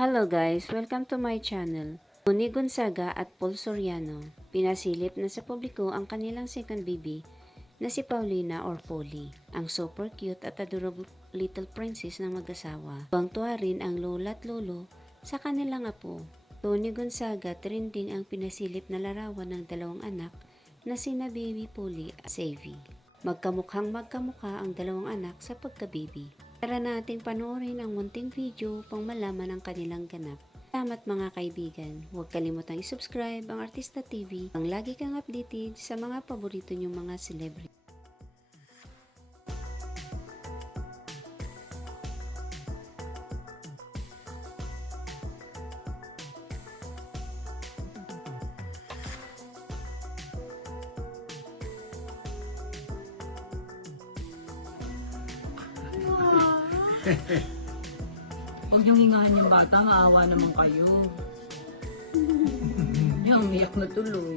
Hello guys, welcome to my channel. Tony Gonzaga at Paul Soriano, pinasilip na sa publiko ang kanilang second baby na si Paulina or Polly, ang super cute at adorable little princess ng mag-asawa. Tuwang-tuwa rin ang lola at lolo sa kanilang apo. Tony Gonzaga trending ang pinasilip na larawan ng dalawang anak na sina baby Polly at Savvy. Magkamukhang magkamukha ang dalawang anak sa pagka-baby. Tara nating panoorin ang munting video pang malaman ang kanilang ganap. Salamat mga kaibigan. Huwag kalimutang i-subscribe ang Artista TV ang lagi kang updated sa mga paborito niyong mga celebrity. Huwag niyong hingahan yung bata, maawa naman kayo. Yung umiyak na tuloy.